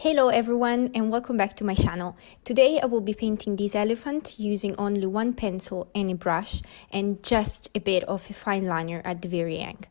Hello everyone and welcome back to my channel. Today I will be painting this elephant using only one pencil and a brush and just a bit of a fine liner at the very end.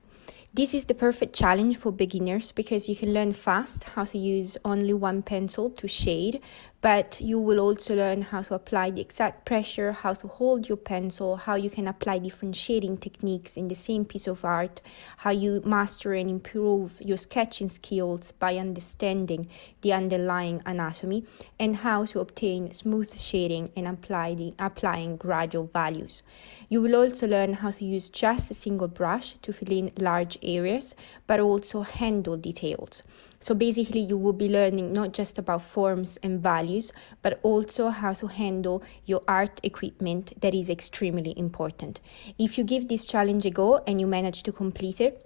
This is the perfect challenge for beginners because you can learn fast how to use only one pencil to shade, but you will also learn how to apply the exact pressure, how to hold your pencil, how you can apply different shading techniques in the same piece of art, how you master and improve your sketching skills by understanding the underlying anatomy, and how to obtain smooth shading and applying gradual values. You will also learn how to use just a single brush to fill in large areas, but also handle details. So basically you will be learning not just about forms and values, but also how to handle your art equipment that is extremely important. If you give this challenge a go and you manage to complete it,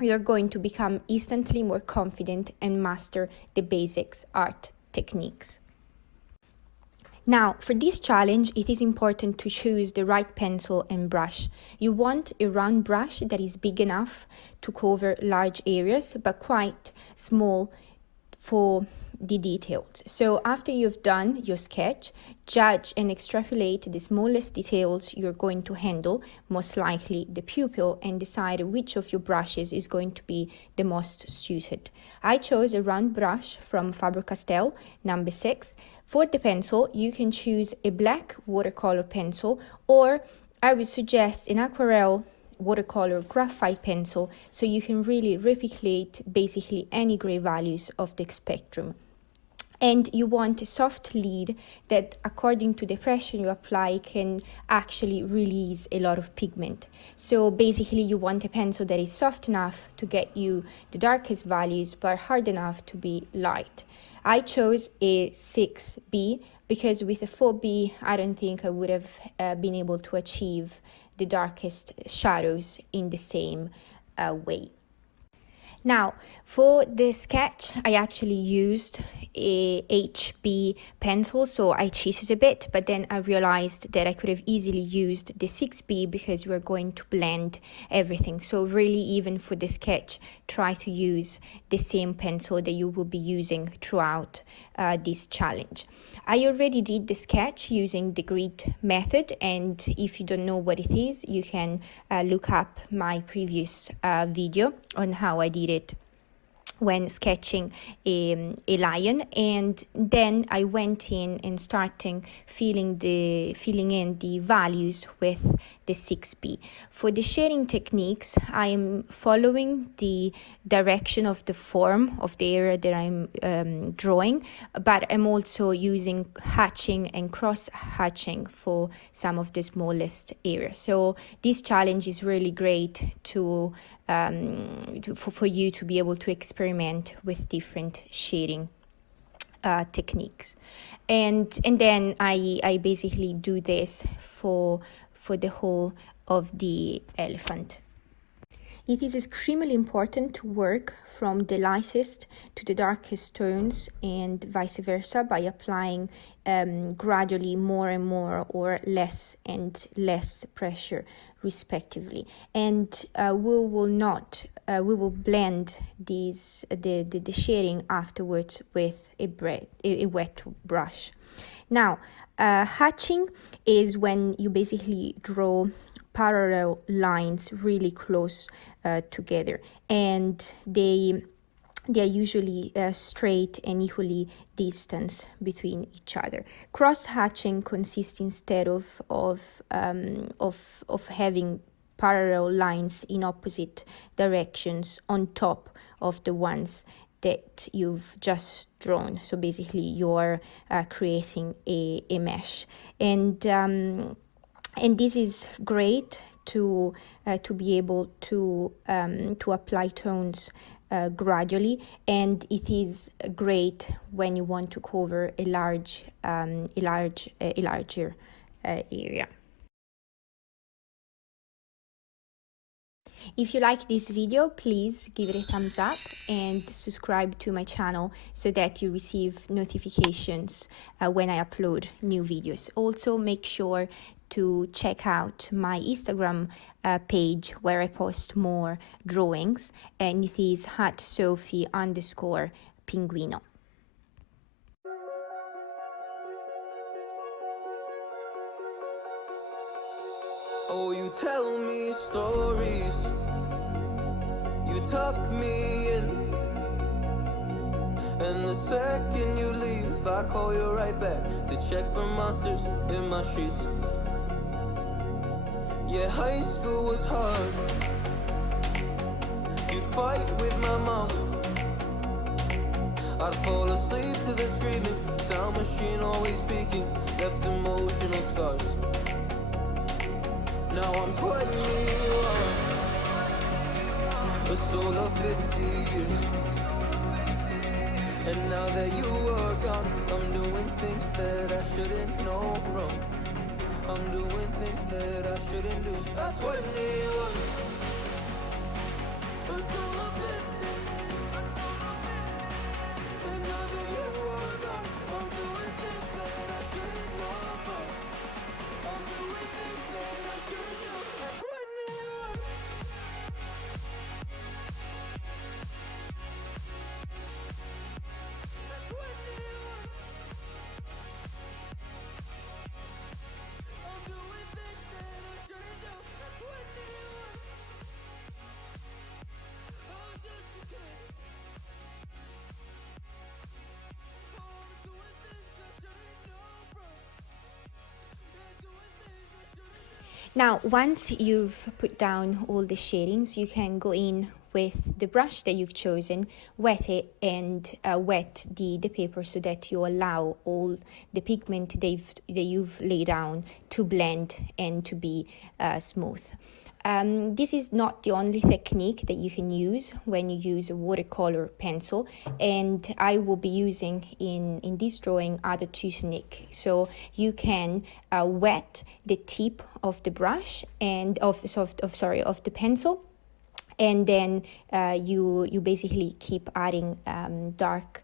you're going to become instantly more confident and master the basics art techniques. Now, for this challenge, it is important to choose the right pencil and brush. You want a round brush that is big enough to cover large areas, but quite small for the details. So after you've done your sketch, judge and extrapolate the smallest details you're going to handle, most likely the pupil, and decide which of your brushes is going to be the most suited. I chose a round brush from Faber-Castell, number 6. For the pencil, you can choose a black watercolor pencil, or I would suggest an aquarelle watercolor graphite pencil, so you can really replicate basically any gray values of the spectrum. And you want a soft lead that, according to the pressure you apply, can actually release a lot of pigment. So basically you want a pencil that is soft enough to get you the darkest values, but hard enough to be light. I chose a 6B because with a 4B, I don't think I would have been able to achieve the darkest shadows in the same way. Now, for the sketch, I actually used a HB pencil, so I cheated a bit, but then I realized that I could have easily used the 6B because we're going to blend everything. So really, even for the sketch, try to use the same pencil that you will be using throughout this challenge. I already did the sketch using the grid method, and if you don't know what it is, you can look up my previous video on how I did it when sketching a lion. And then I went in and starting filling in the values with the 6B. For the shading techniques, I am following the direction of the form of the area that I'm drawing, but I'm also using hatching and cross hatching for some of the smallest areas. So this challenge is really great to for you to be able to experiment with different shading techniques. And then I basically do this for the whole of the elephant. It is extremely important to work from the lightest to the darkest tones and vice versa by applying gradually more and more or less and less pressure respectively. And we will blend the shading afterwards with a wet brush. Now, hatching is when you basically draw parallel lines really close together, and they are usually straight and equally distanced between each other. Cross hatching consists instead of having parallel lines in opposite directions on top of the ones that you've just drawn. So basically you're creating a mesh, and this is great to be able to apply tones gradually, and it is great when you want to cover a larger area. If you like this video, please give it a thumbs up and subscribe to my channel so that you receive notifications when I upload new videos. Also, make sure to check out my Instagram page where I post more drawings, and it is @Sophie_Pinguino. Oh, you tell me stories, you tuck me in, and the second you leave, I call you right back to check for monsters in my sheets. Yeah, high school was hard. You'd fight with my mom, I'd fall asleep to the screaming, sound machine always speaking, left emotional scars. Now I'm 21, a soul of 50 years. And now that you are gone, I'm doing things that I shouldn't know from. I'm doing things that I shouldn't do. At 21, a soul of 50 years. And now that you are gone, I'm doing things that I shouldn't know from. I'm doing things that I shouldn't do. At 21. At 21. I'm doing things that I shouldn't do. At 21. I'm just a kid. Oh, I'm doing things I shouldn't know from. Yeah, doing things I shouldn't do. Now, once you've put down all the shadings, you can go in with the brush that you've chosen, wet it, and wet the paper so that you allow all the pigment that you've laid down to blend and to be smooth. This is not the only technique that you can use when you use a watercolor pencil, and I will be using in this drawing other technique. So you can wet the tip of the brush and of the pencil, and then you basically keep adding darker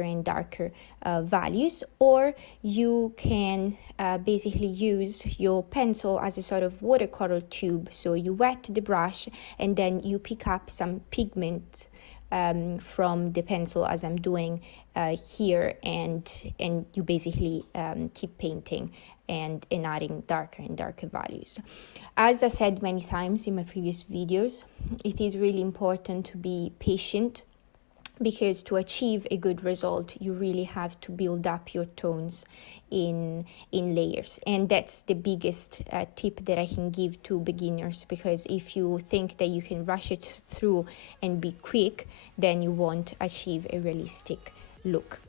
and darker values, or you can basically use your pencil as a sort of watercolor tube. So you wet the brush and then you pick up some pigment from the pencil, as I'm doing here, and you basically keep painting and adding darker and darker values. As I said many times in my previous videos, it is really important to be patient, because to achieve a good result, you really have to build up your tones in layers. And that's the biggest tip that I can give to beginners, because if you think that you can rush it through and be quick, then you won't achieve a realistic look.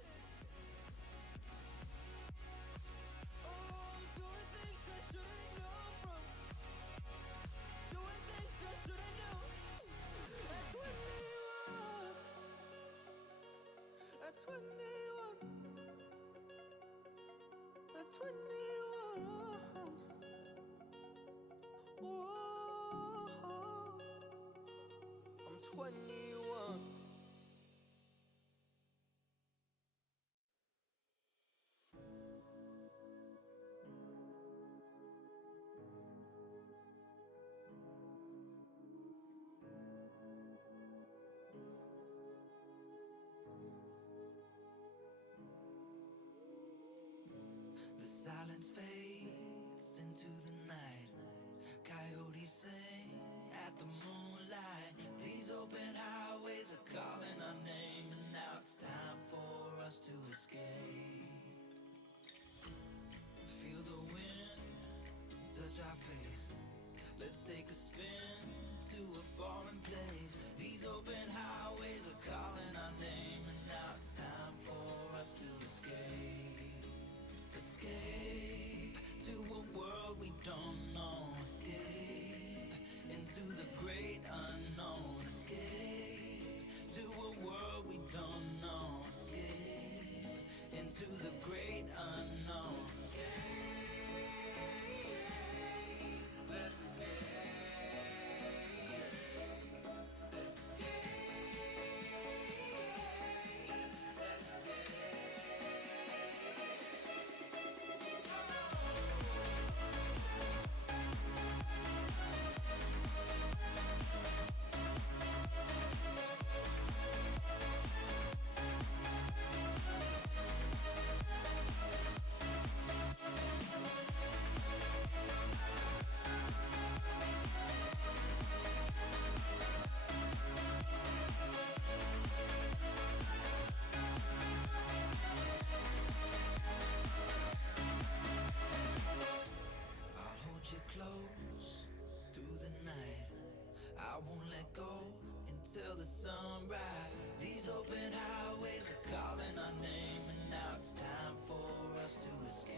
At 21, at 21, whoa, I'm 21. The silence fades into the night. Coyotes sing at the moonlight. These open highways are let go until the sunrise. These open highways are calling our name, and now it's time for us to escape.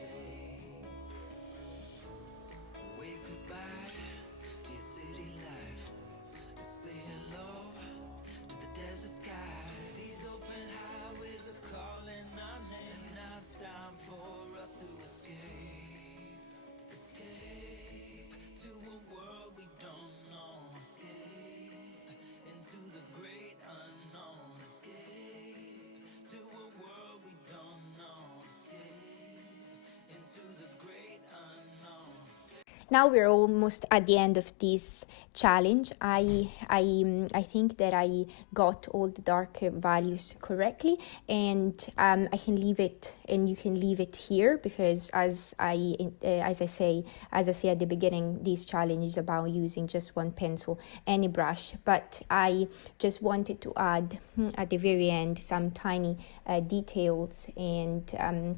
Wave goodbye to your city life, and say hello to the desert sky. These open highways are calling our name, and now it's time for us to escape. Escape to a world we don't know. Escape into the great unknown. Escape to a world we don't know. Escape into the great unknown. Now we're almost at the end of this challenge. I think that I got all the dark values correctly, and I can leave it, and you can leave it here, because as I say at the beginning, this challenge is about using just one pencil and a brush. But I just wanted to add at the very end some tiny details and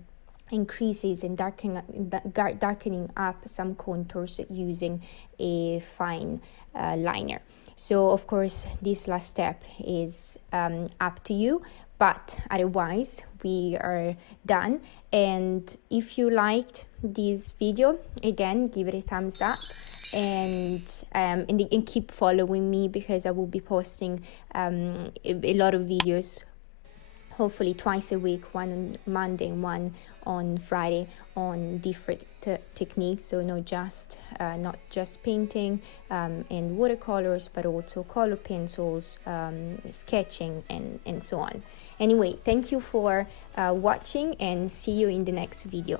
increases and darkening up some contours using a fine liner. So of course this last step is up to you, but otherwise we are done. And if you liked this video, again, give it a thumbs up, and keep following me, because I will be posting a lot of videos, hopefully twice a week, one on Monday and one on Friday, on different techniques. So not just painting and watercolors, but also color pencils, sketching, and so on. Anyway, thank you for watching, and see you in the next video.